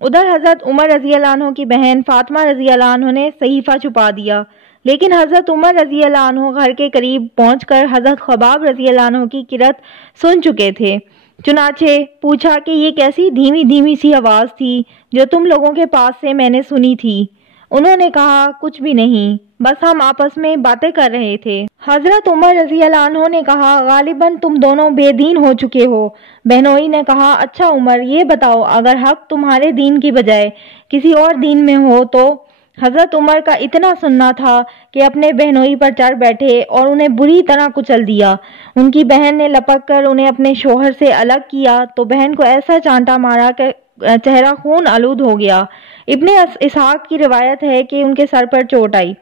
ادھر حضرت عمر رضی اللہ عنہ کی بہن فاطمہ رضی اللہ عنہ نے صحیفہ چھپا دیا، لیکن حضرت عمر رضی اللہ عنہ گھر کے قریب پہنچ کر حضرت خباب رضی اللہ عنہ کی قرأت سن چکے تھے۔ چنانچہ پوچھا کہ یہ کیسی دھیمی دھیمی سی آواز تھی جو تم لوگوں کے پاس سے میں نے سنی تھی؟ انہوں نے کہا کچھ بھی نہیں، بس ہم آپس میں باتیں کر رہے تھے۔ حضرت عمر رضی اللہ عنہ نے کہا غالباً تم دونوں بے دین ہو چکے ہو۔ بہنوئی نے کہا اچھا عمر یہ بتاؤ اگر حق تمہارے دین کی بجائے کسی اور دین میں ہو تو؟ حضرت عمر کا اتنا سننا تھا کہ اپنے بہنوئی پر چڑھ بیٹھے اور انہیں بری طرح کچل دیا۔ ان کی بہن نے لپک کر انہیں اپنے شوہر سے الگ کیا تو بہن کو ایسا چانٹا مارا کہ چہرہ خون آلود ہو گیا۔ ابن اسحاق کی روایت ہے کہ ان کے سر پر چوٹ آئی۔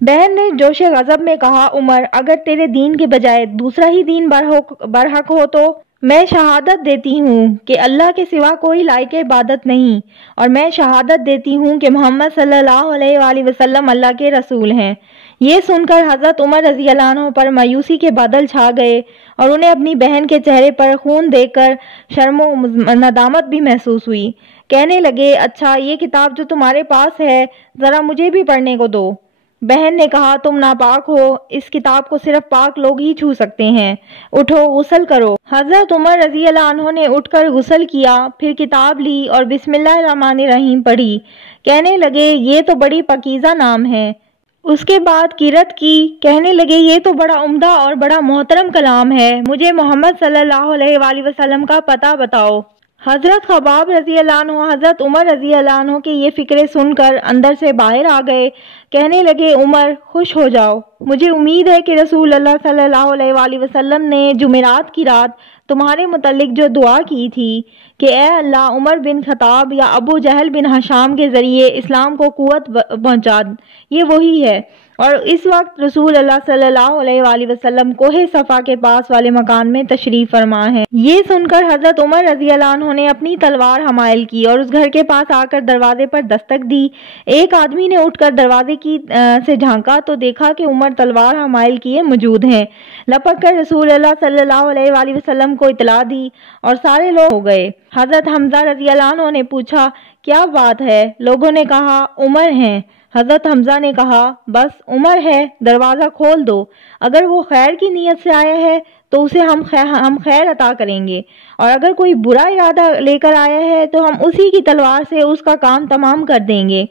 بہن نے جوش غضب میں کہا عمر اگر تیرے دین کے بجائے دوسرا ہی دین برحق ہو تو میں شہادت دیتی ہوں کہ اللہ کے سوا کوئی لائق عبادت نہیں، اور میں شہادت دیتی ہوں کہ محمد صلی اللہ علیہ وآلہ وسلم اللہ کے رسول ہیں۔ یہ سن کر حضرت عمر رضی اللہ عنہ پر مایوسی کے بادل چھا گئے اور انہیں اپنی بہن کے چہرے پر خون دیکھ کر شرم و ندامت بھی محسوس ہوئی۔ کہنے لگے اچھا یہ کتاب جو تمہارے پاس ہے ذرا مجھے بھی پڑھنے کو دو۔ بہن نے کہا تم ناپاک ہو، اس کتاب کو صرف پاک لوگ ہی چھو سکتے ہیں، اٹھو غسل کرو۔ حضرت عمر رضی اللہ عنہ نے اٹھ کر غسل کیا، پھر کتاب لی اور بسم اللہ الرحمن الرحیم پڑھی۔ کہنے لگے یہ تو بڑی پاکیزہ نام ہے۔ اس کے بعد قرأت کی، کہنے لگے یہ تو بڑا عمدہ اور بڑا محترم کلام ہے، مجھے محمد صلی اللہ علیہ وآلہ وسلم کا پتہ بتاؤ۔ حضرت خباب رضی اللہ عنہ حضرت عمر رضی اللہ عنہ کے یہ فکرے سن کر اندر سے باہر آ گئے۔ کہنے لگے عمر خوش ہو جاؤ، مجھے امید ہے کہ رسول اللہ صلی اللہ علیہ وآلہ وسلم نے جمعرات کی رات تمہارے متعلق جو دعا کی تھی کہ اے اللہ عمر بن خطاب یا ابو جہل بن ہشام کے ذریعے اسلام کو قوت پہنچا، یہ وہی ہے۔ اور اس وقت رسول اللہ صلی اللہ علیہ وآلہ وسلم کوہ صفا کے پاس والے مکان میں تشریف فرما ہے۔ یہ سن کر حضرت عمر رضی اللہ عنہ نے اپنی تلوار حمائل کی اور اس گھر کے پاس آ کر دروازے پر دستک دی۔ ایک آدمی نے اٹھ کر دروازے سے جھانکا تو دیکھا کہ عمر تلوار حمائل کیے موجود ہیں۔ لپک کر رسول اللہ صلی اللہ علیہ وآلہ وسلم کو اطلاع دی اور سارے لوگ ہو گئے۔ حضرت حمزہ رضی اللہ عنہ نے پوچھا کیا بات ہے؟ لوگوں نے کہا عمر ہیں۔ حضرت حمزہ نے کہا بس عمر ہے، دروازہ کھول دو، اگر وہ خیر کی نیت سے آیا ہے تو اسے ہم خیر عطا کریں گے، اور اگر کوئی برا ارادہ لے کر آیا ہے تو ہم اسی کی تلوار سے اس کا کام تمام کر دیں گے۔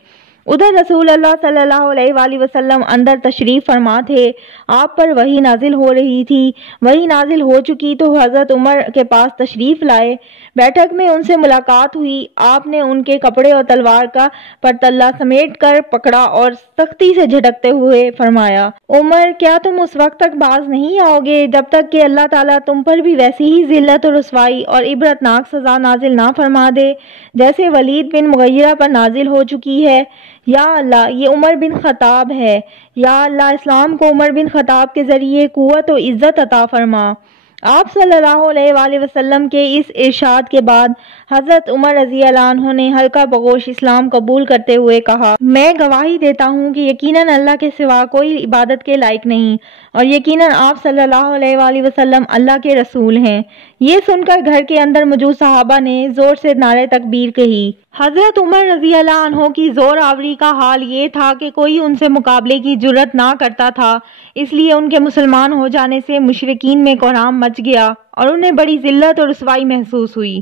ادھر رسول اللہ صلی اللہ علیہ وآلہ وسلم اندر تشریف فرما تھے، آپ پر وحی نازل ہو رہی تھی۔ وحی نازل ہو چکی تو حضرت عمر کے پاس تشریف لائے۔ بیٹھک میں ان سے ملاقات ہوئی، آپ نے ان کے کپڑے اور تلوار کا پرتلہ سمیٹ کر پکڑا اور سختی سے جھٹکتے ہوئے فرمایا عمر کیا تم اس وقت تک باز نہیں آؤ گے جب تک کہ اللہ تعالیٰ تم پر بھی ویسی ہی ذلت و رسوائی اور عبرتناک سزا نازل نہ فرما دے جیسے ولید بن مغیرہ پر نازل ہو چکی ہے؟ یا اللہ یہ عمر بن خطاب ہے، یا اللہ اسلام کو عمر بن خطاب کے ذریعے قوت و عزت عطا فرما۔ آپ صلی اللہ علیہ وآلہ وسلم کے اس ارشاد کے بعد حضرت عمر رضی اللہ عنہ نے ہلکا بگوش اسلام قبول کرتے ہوئے کہا میں گواہی دیتا ہوں کہ یقیناً اللہ کے سوا کوئی عبادت کے لائق نہیں، اور یقیناً آپ صلی اللہ علیہ وآلہ وسلم اللہ کے رسول ہیں۔ یہ سن کر گھر کے اندر موجود صحابہ نے زور سے نعرہ تکبیر کہی۔ حضرت عمر رضی اللہ عنہ کی زور آوری کا حال یہ تھا کہ کوئی ان سے مقابلے کی جرأت نہ کرتا تھا، اس لیے ان کے مسلمان ہو جانے سے مشرکین میں کوہرام مچ گیا اور انہیں بڑی ذلت اور رسوائی محسوس ہوئی۔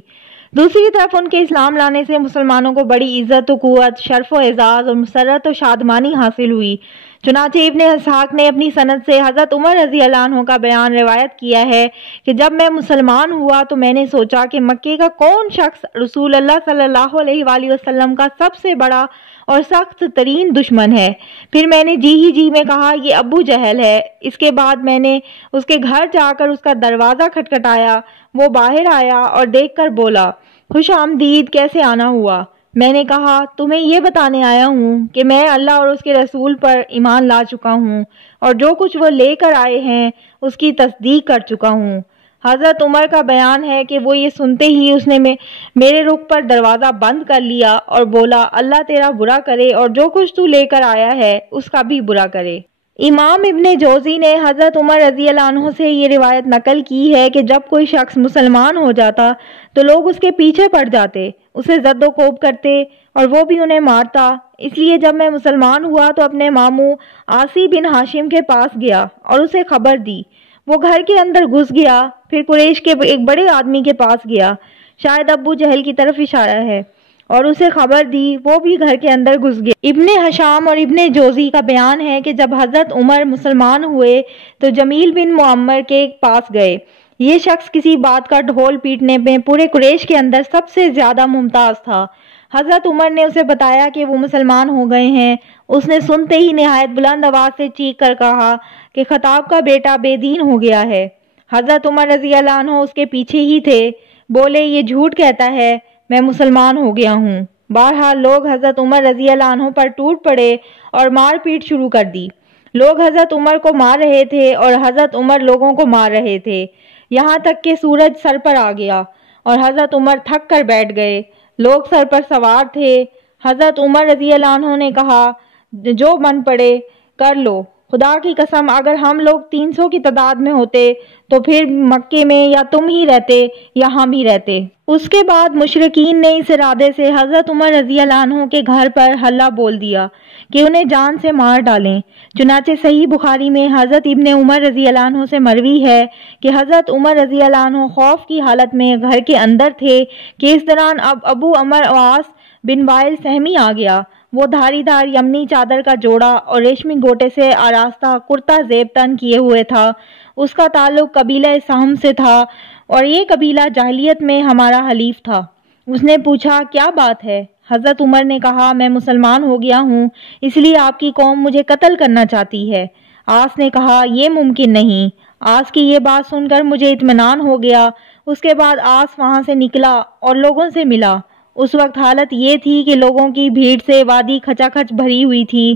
دوسری طرف ان کے اسلام لانے سے مسلمانوں کو بڑی عزت و قوت، شرف و اعزاز اور مسرت و شادمانی حاصل ہوئی۔ چنانچہ ابن اسحاق نے اپنی سند سے حضرت عمر رضی اللہ عنہ کا بیان روایت کیا ہے کہ جب میں مسلمان ہوا تو میں نے سوچا کہ مکے کا کون شخص رسول اللہ صلی اللہ علیہ وآلہ وسلم کا سب سے بڑا اور سخت ترین دشمن ہے۔ پھر میں نے جی میں کہا یہ ابو جہل ہے۔ اس کے بعد میں نے اس کے گھر جا کر اس کا دروازہ کھٹکھٹایا، وہ باہر آیا اور دیکھ کر بولا خوش آمدید، کیسے آنا ہوا؟ میں نے کہا تمہیں یہ بتانے آیا ہوں کہ میں اللہ اور اس کے رسول پر ایمان لا چکا ہوں اور جو کچھ وہ لے کر آئے ہیں اس کی تصدیق کر چکا ہوں۔ حضرت عمر کا بیان ہے کہ وہ یہ سنتے ہی اس نے میرے رخ پر دروازہ بند کر لیا اور بولا اللہ تیرا برا کرے اور جو کچھ تو لے کر آیا ہے اس کا بھی برا کرے۔ امام ابن جوزی نے حضرت عمر رضی اللہ عنہ سے یہ روایت نقل کی ہے کہ جب کوئی شخص مسلمان ہو جاتا تو لوگ اس کے پیچھے پڑ جاتے، اسے زد و کوب کرتے اور وہ بھی انہیں مارتا۔ اس لیے جب میں مسلمان ہوا تو اپنے ماموں عاصی بن ہاشم کے پاس گیا اور اسے خبر دی۔ وہ گھر کے اندر گھس گیا، پھر قریش کے ایک بڑے آدمی کے پاس گیا، شاید ابو جہل کی طرف اشارہ ہے، اور اسے خبر دی، وہ بھی گھر کے اندر گھس گیا۔ ابن ہشام اور ابن جوزی کا بیان ہے کہ جب حضرت عمر مسلمان ہوئے تو جمیل بن معمر کے پاس گئے۔ یہ شخص کسی بات کا ڈھول پیٹنے میں پورے قریش کے اندر سب سے زیادہ ممتاز تھا۔ حضرت عمر نے اسے بتایا کہ وہ مسلمان ہو گئے ہیں۔ اس نے سنتے ہی نہایت بلند آواز سے چیخ کر کہا کہ خطاب کا بیٹا بے دین ہو گیا ہے۔ حضرت عمر رضی اللہ عنہ اس کے پیچھے ہی تھے، بولے یہ جھوٹ کہتا ہے، میں مسلمان ہو گیا ہوں۔ بہرحال لوگ حضرت عمر رضی اللہ عنہ پر ٹوٹ پڑے اور مار پیٹ شروع کر دی۔ لوگ حضرت عمر کو مار رہے تھے اور حضرت عمر لوگوں کو مار رہے تھے، یہاں تک کہ سورج سر پر آ گیا اور حضرت عمر تھک کر بیٹھ گئے۔ لوگ سر پر سوار تھے۔ حضرت عمر رضی اللہ عنہ نے کہا جو من پڑے کر لو، خدا کی قسم اگر ہم لوگ 300 کی تعداد میں ہوتے تو پھر مکے میں یا تم ہی رہتے یا ہم ہی رہتے۔ اس کے بعد مشرکین نے اس ارادے سے حضرت عمر رضی اللہ عنہ کے گھر پر حلہ بول دیا کہ انہیں جان سے مار ڈالیں۔ چنانچہ صحیح بخاری میں حضرت ابن عمر رضی اللہ عنہ سے مروی ہے کہ حضرت عمر رضی اللہ عنہ خوف کی حالت میں گھر کے اندر تھے کہ اس دوران ابو عمر عاص بن وائل سہمی آ گیا۔ وہ دھاری دھار یمنی چادر کا جوڑا اور ریشمی گوٹے سے آراستہ کرتا زیب تن کیے ہوئے تھا۔ اس کا تعلق قبیلہ سہم سے تھا اور یہ قبیلہ جاہلیت میں ہمارا حلیف تھا۔ اس نے پوچھا کیا بات ہے؟ حضرت عمر نے کہا میں مسلمان ہو گیا ہوں، اس لیے آپ کی قوم مجھے قتل کرنا چاہتی ہے۔ عاص نے کہا یہ ممکن نہیں۔ عاص کی یہ بات سن کر مجھے اطمینان ہو گیا۔ اس کے بعد عاص وہاں سے نکلا اور لوگوں سے ملا۔ اس وقت حالت یہ تھی کہ لوگوں کی بھیڑ سے وادی کھچا کھچ بھری ہوئی تھی۔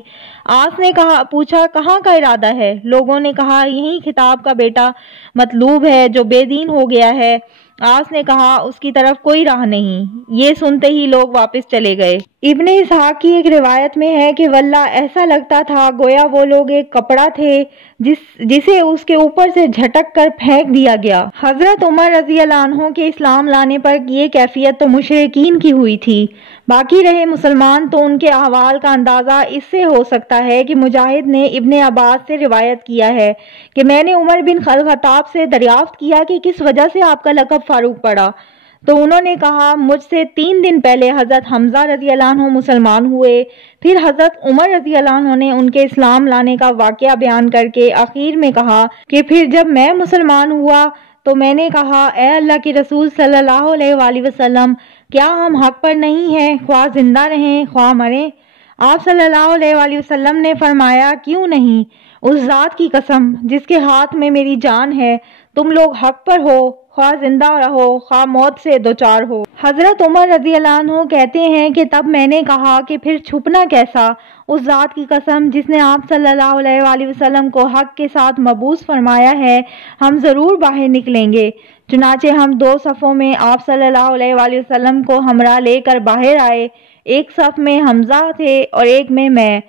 عاص نے پوچھا کہاں کا ارادہ ہے؟ لوگوں نے کہا یہی خطاب کا بیٹا مطلوب ہے جو بے دین ہو گیا ہے۔ عاص نے کہا اس کی طرف کوئی راہ نہیں۔ یہ سنتے ہی لوگ واپس چلے گئے۔ ابن اسحاق کی ایک روایت میں ہے کہ واللہ ایسا لگتا تھا گویا وہ لوگ ایک کپڑا تھے جسے اس کے اوپر سے جھٹک کر پھینک دیا گیا۔ حضرت عمر رضی اللہ عنہ کے اسلام لانے پر یہ کیفیت تو مشرکین کی ہوئی تھی، باقی رہے مسلمان تو ان کے احوال کا اندازہ اس سے ہو سکتا ہے کہ مجاہد نے ابن عباس سے روایت کیا ہے کہ میں نے عمر بن خطاب سے دریافت کیا کہ کس وجہ سے آپ کا لقب فاروق پڑا، تو انہوں نے کہا مجھ سے 3 دن پہلے حضرت حمزہ رضی اللہ عنہ مسلمان ہوئے۔ پھر حضرت عمر رضی اللہ عنہ نے ان کے اسلام لانے کا واقعہ بیان کر کے آخر میں کہا کہ پھر جب میں مسلمان ہوا تو میں نے کہا اے اللہ کے رسول صلی اللہ علیہ وآلہ وسلم، کیا ہم حق پر نہیں ہیں خواہ زندہ رہیں خواہ مریں؟ آپ صلی اللہ علیہ وآلہ وسلم نے فرمایا کیوں نہیں، اس ذات کی قسم جس کے ہاتھ میں میری جان ہے، تم لوگ حق پر ہو، خواہ زندہ رہو خواہ موت سے دوچار ہو۔ حضرت عمر رضی اللہ عنہ کہتے ہیں کہ تب میں نے کہا کہ پھر چھپنا کیسا، اس ذات کی قسم جس نے آپ صلی اللہ علیہ وآلہ وسلم کو حق کے ساتھ مبعوث فرمایا ہے، ہم ضرور باہر نکلیں گے۔ چنانچہ ہم 2 صفوں میں آپ صلی اللہ علیہ وآلہ وسلم کو ہمراہ لے کر باہر آئے، ایک صف میں حمزہ تھے اور ایک میں۔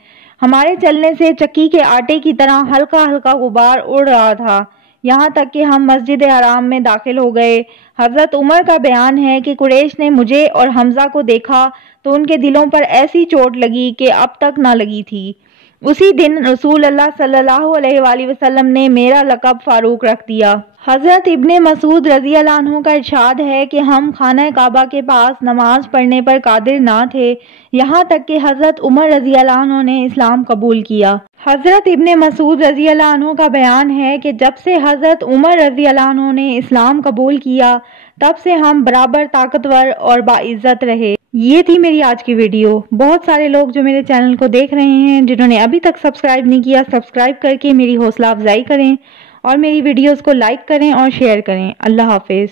ہمارے چلنے سے چکی کے آٹے کی طرح ہلکا ہلکا غبار اڑ رہا تھا، یہاں تک کہ ہم مسجد حرام میں داخل ہو گئے۔ حضرت عمر کا بیان ہے کہ قریش نے مجھے اور حمزہ کو دیکھا تو ان کے دلوں پر ایسی چوٹ لگی کہ اب تک نہ لگی تھی۔ اسی دن رسول اللہ صلی اللہ علیہ وآلہ وسلم نے میرا لقب فاروق رکھ دیا۔ حضرت ابن مسعود رضی اللہ عنہ کا ارشاد ہے کہ ہم خانہ کعبہ کے پاس نماز پڑھنے پر قادر نہ تھے، یہاں تک کہ حضرت عمر رضی اللہ عنہ نے اسلام قبول کیا۔ حضرت ابن مسعود رضی اللہ عنہ کا بیان ہے کہ جب سے حضرت عمر رضی اللہ عنہ نے اسلام قبول کیا تب سے ہم برابر طاقتور اور باعزت رہے۔ یہ تھی میری آج کی ویڈیو۔ بہت سارے لوگ جو میرے چینل کو دیکھ رہے ہیں، جنہوں نے ابھی تک سبسکرائب نہیں کیا، سبسکرائب کر کے میری حوصلہ افزائی کریں اور میری ویڈیوز کو لائک کریں اور شیئر کریں۔ اللہ حافظ۔